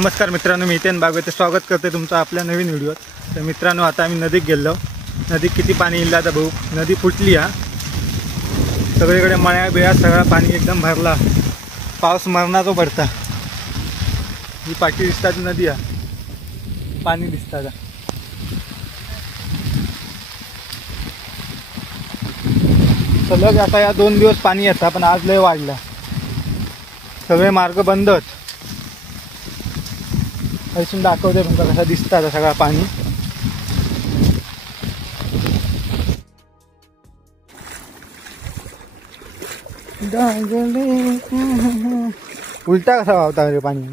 नमस्कार मित्रांनो, मी इथेन बागवेते स्वागत करते तुमचं आपल्या नवीन व्हिडिओत। तर मित्रांनो, आता आम्ही नदीत गेलो। नदीत किती पाणी येईल आता भाऊ, नदी फुटली हा, सगळीकडे मळ्या बिळ्या सगळा पाणी एकदम भरला, पाऊस मरणाचा पडता। ही पाठी दिसतात नदी हा, पाणी दिसता का सलग आता या 2 दिवस पाणी येता, पण आज लय वाढला, सगळे मार्ग बंदच। इथून दाखवते तुमका कसा दिसता आता सगळा पाणी। उलटा कसा वाहता रे पाणी।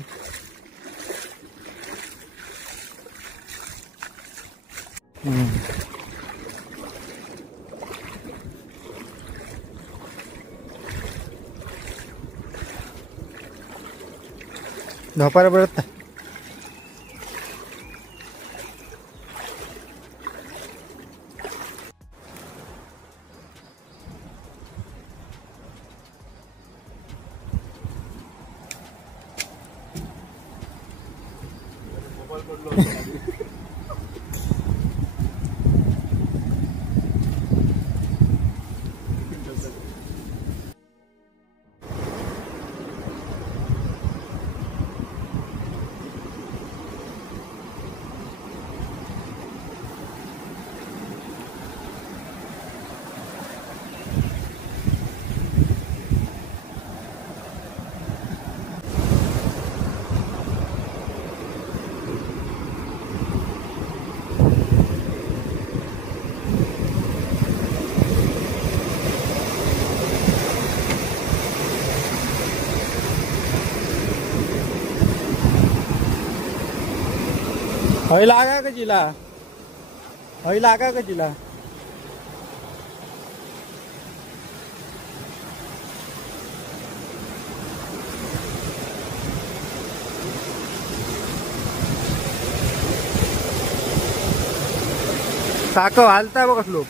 झोपायला पडत हय लागा का जिला, हय लागा का जिला। साक हालता बघ कसलो।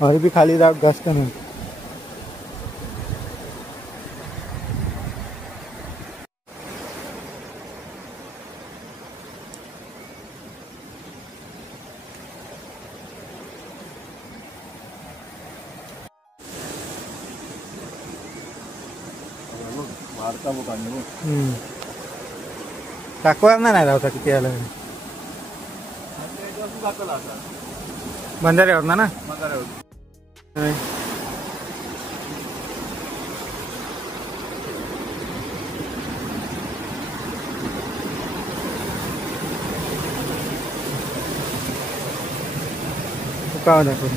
हय बी खाली जाग घसत नाही। टाकवार नाही राहता किती आला बंधाऱ्यावर ना का दाखव।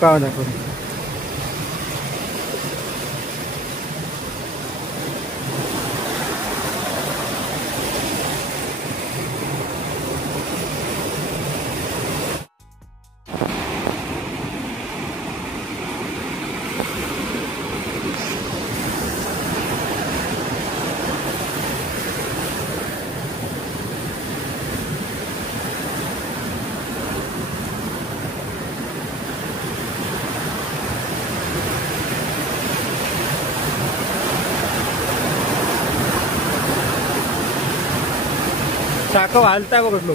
का दाखव। साक हालता बघ कसलो।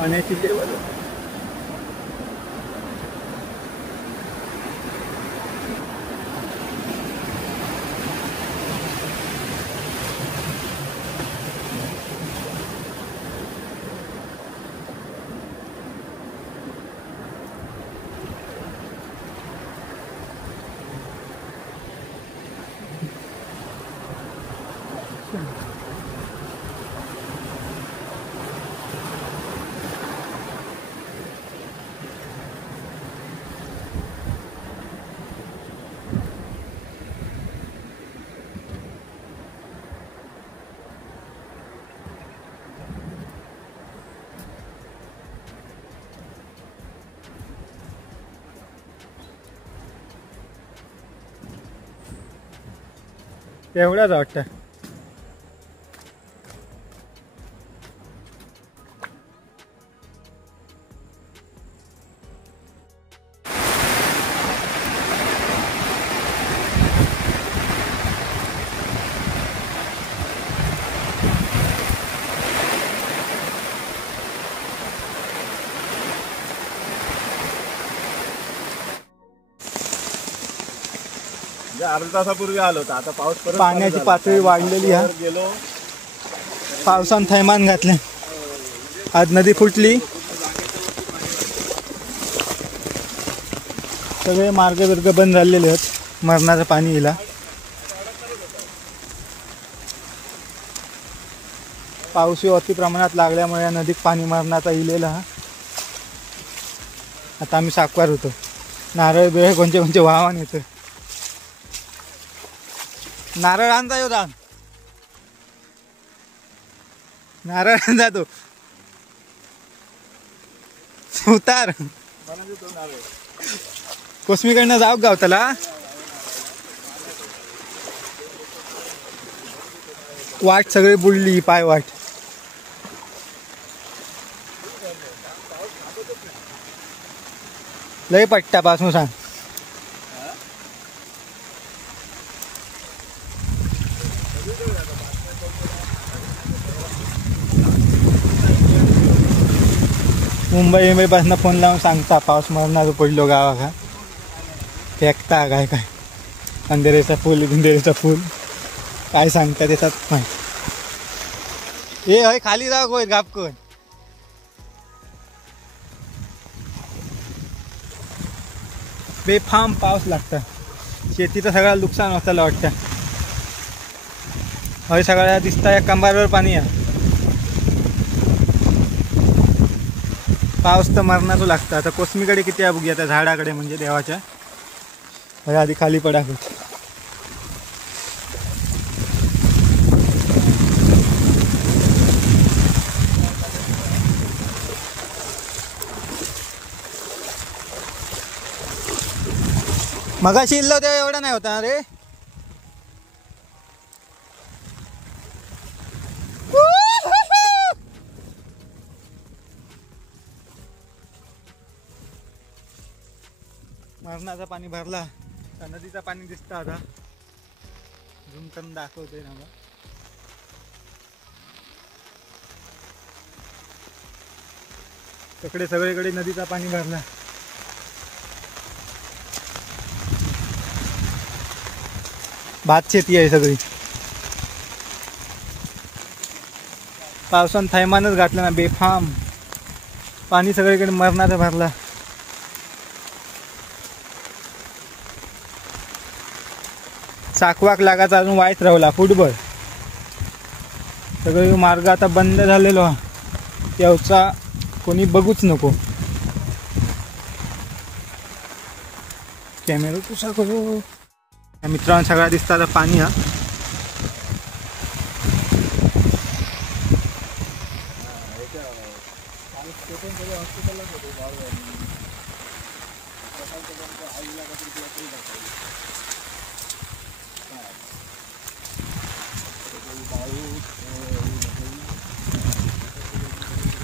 पाण्याची लेवल एवढाच वाटतं. अर्धा तासापूर्वी आलो होता, आता पाऊस परत पाण्याची पातळी वाढलेली आहे. गेलो पावसानं थैमान घातलं. आज नदी फुटली. सगळे मार्ग बिर्ग बंद झालेले आहेत. मरणाचं पाणी येला. पाऊस अति प्रमाणात लागल्यामुळे या नदीत पाणी मरणाचा इलेला. आता आम्ही साकवार होतो. नारळ बिरळ कोणचे कोणचे वाहवान येतं. नारळ आणता येऊ रान. नारळ आणता तो उतार. कोसमीकडनं जाऊ गावताला. वाट सगळी बुडली. पाय वाट. लय पट्टा पासून सांग. मुंबई पासून फोन लावून सांगता पाऊस मरणार पडलो गावाका. फेकता काय काय अंधेरीचा फुल बिंदेरीचा फुल काय सांगता देतात माहिती. ए हय खाली जाऊ कोण गापकोन. बेफाम पाऊस लागता. शेतीचं सगळं नुकसान होताला वाटतं. हय सगळ्या दिसता या कंबारवर पाणी आहे. पाऊस तर मरणाचं लागतं. आता कोसमीकडे किती आहे बघूया. त्या झाडाकडे म्हणजे देवाच्या. हय आधी खाली पडा. मगाशी इल्लो तेव्हा एवढा नाही होता रे. मरणाचा पाणी भरला. नदीचा पाणी दिसतं आता. झूम करून दाखवतोय ना. तिकडे सगळीकडे नदीचा पाणी भरला. भात शेती आहे सगळी. पावसानं थैमानच घातलं ना. बेफाम पाणी सगळीकडे मरणाचा भरला. साकवाक लागाचा अजून वाईट राहिला. फुटबॉल सगळे मार्ग आता बंद झालेलो. त्याचा कोणी बघूच नको. कॅमेरा तुझा करू. मित्रांनो सगळा दिसता आता पाणी हा.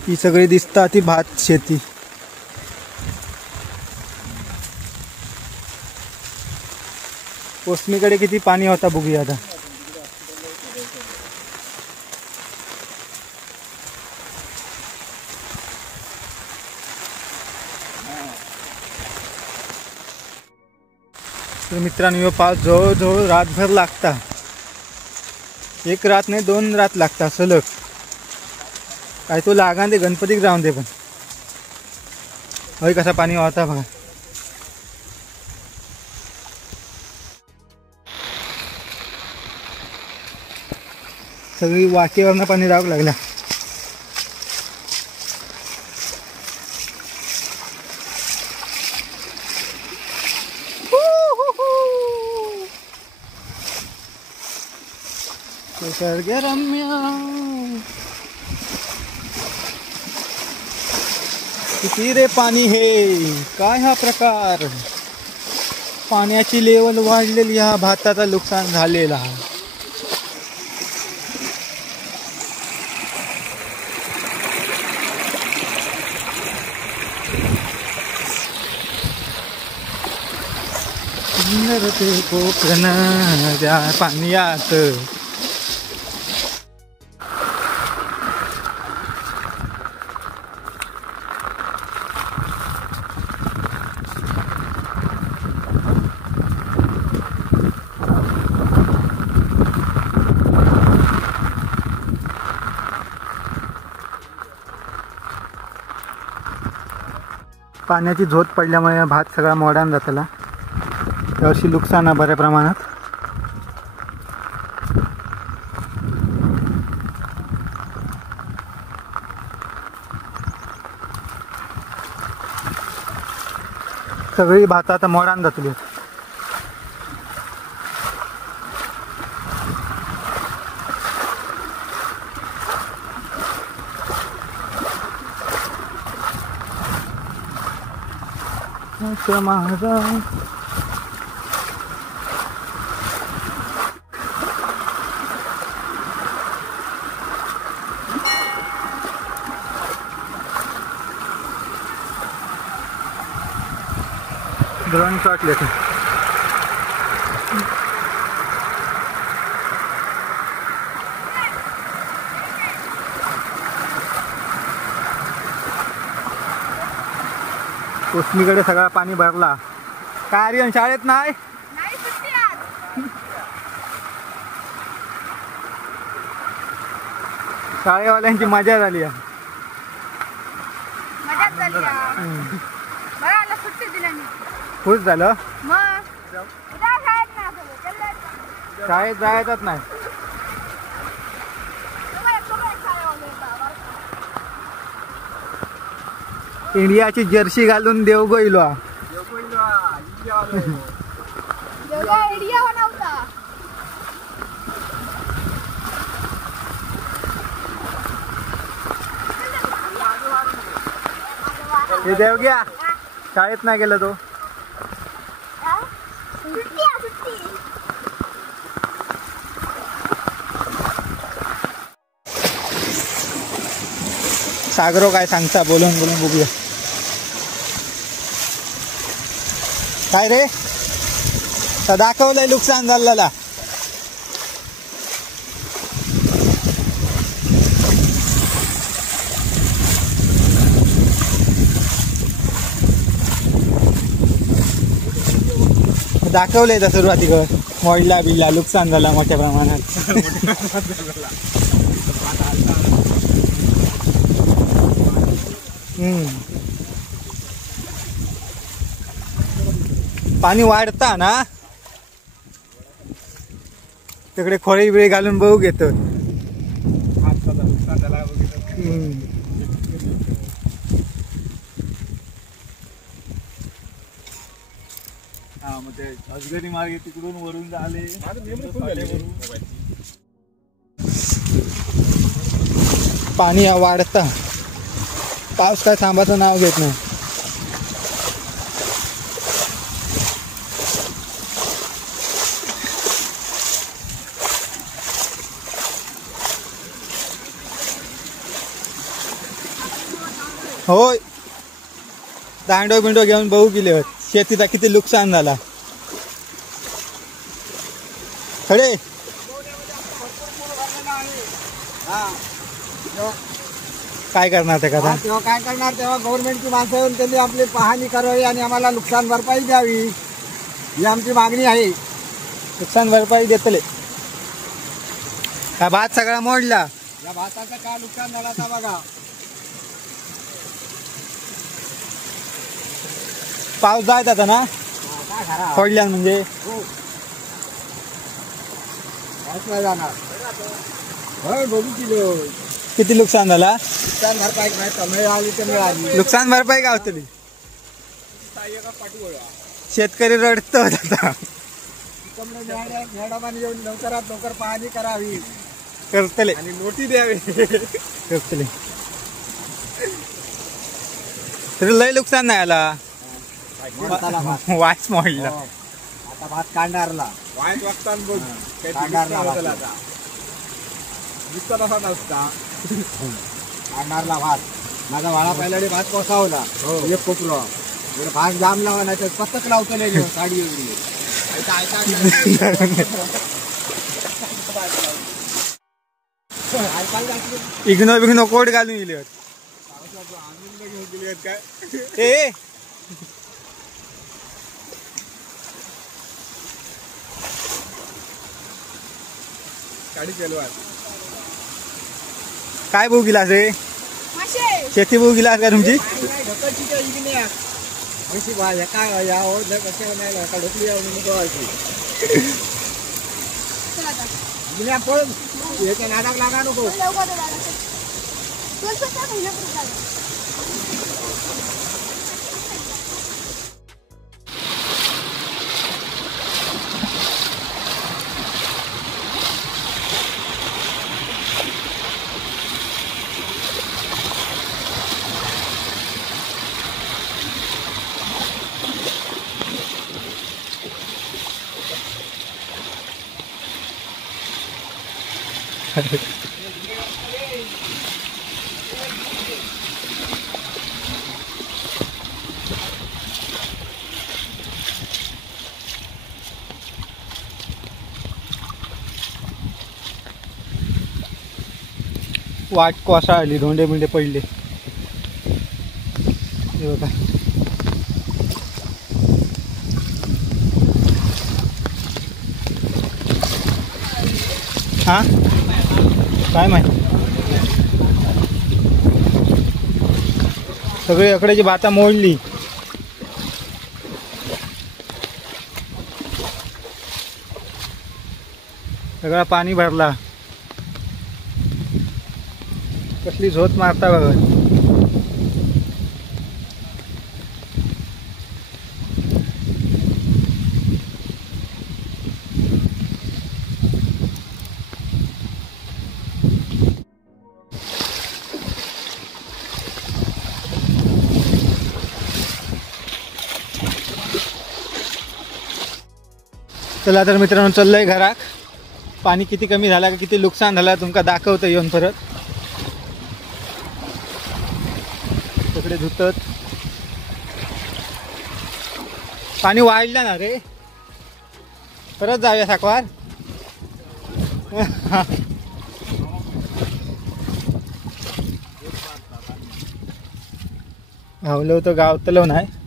ही सगळी दिसता ती भात शेती. कोसमीकडे किती पाणी होता बघूया आता. तर मित्रांनो पाऊस जवळजवळ रातभर लागता. एक रात नाही 2 रात लागता सलग. काय तो लागा ते गणपतीक जाऊन दे. पण हय कसा पाणी वाहता बघा. सगळी वाटेवरनं पाणी जाऊ लागला. निसर्गरम्य किती रे पाणी हे. काय हा प्रकार. पाण्याची लेवल वाढलेली. हा भाताचा नुकसान झालेला. सुंदर ते कोकण त्या पाण्यात. पाण्याची झोत पडल्यामुळे भात सगळा मोडान जातला. यावर्षी नुकसान आहे बऱ्या प्रमाणात. सगळी भात आता मोडान जातली. माझा ड्रोन शॉट लेते. कोसमीकडे सगळा पाणी भरला. काय आर्यन शाळेत नाही? शाळेवाल्यांची मजा झाली. खुश झालं. शाळेत जायचंच नाही. इंडियाची जर्सी घालून देवगो इलो. हे देवग्या शाळेत नाही गेला तो. सागरो काय सांगता बोलून बोलून बघूया. काय रे दाखवलंय नुकसान झालेला. दाखवलंय तर सुरुवातीक मोडला बिल्ला नुकसान झाला मोठ्या प्रमाणात. पाणी वाढता ना तिकडे खोळी बिळी घालून बघू घेत. अजगरी मार्गे तिकडून वरून आले. पाणी वाढता. पाऊस काय थांबाचं नाव घेत नाही. होय दांडो बिंडो घेऊन बघू गेले. शेतीचा किती नुकसान झाला. खडे काय करणार ते कथा. तेव्हा काय करणार, तेव्हा गव्हर्नमेंटची माणसं येऊन त्यांनी आपली पाहणी करावी आणि आम्हाला नुकसान भरपाई द्यावी ही आमची मागणी आहे. नुकसान भरपाई देतले. हा भात सगळा मोडला. या भाताचं काय नुकसान झालं आता बघा. पाऊस जायचा आता ना काय खरा पडल्या म्हणजे पाऊस नाही जाणार. होय बघू किलो किती नुकसान झाला. नुकसान भरपाई नाही तर मिळाली तर मिळाली. नुकसान भरपाई का होतली. शेतकरी रडतो आता. मॅडमांनी येऊन लवकरात लवकर पाहणी करावी करतले आणि नोटीस द्यावी. करतले तरी लय नुकसान नाही आला. वाच मोडला. आता भात काढणारला वाईट वागताना बघ काढणारला भात. दिसता तसा नसता. काढणारला भात. माझा वाळा पहिला भात कोसावला एक कोपरा भात जाम लावा नाही तर पतक लावतो साडी एवढी. इग्नो बिग्नो कोट घालून गेले ए गाडी चालवा काय भाऊ गिलास रे शेती भाऊ गिलास का तुमची नाटक लागा नको वाट कोसळली धोंडे बिंडे पडले हे बघा हा काय माहिती सगळी अकड्याची भाता मोडली सगळा पाणी भरला कसली झोत मारता बघा चला तर मित्रांनो चाललंय घरात पाणी किती कमी झाला का किती नुकसान झालं तुमका दाखवतं येऊन परत तिकडे धुतत पाणी वाढलं ना रे परत जाऊया साकवार धावलं होतं गावतलं नाही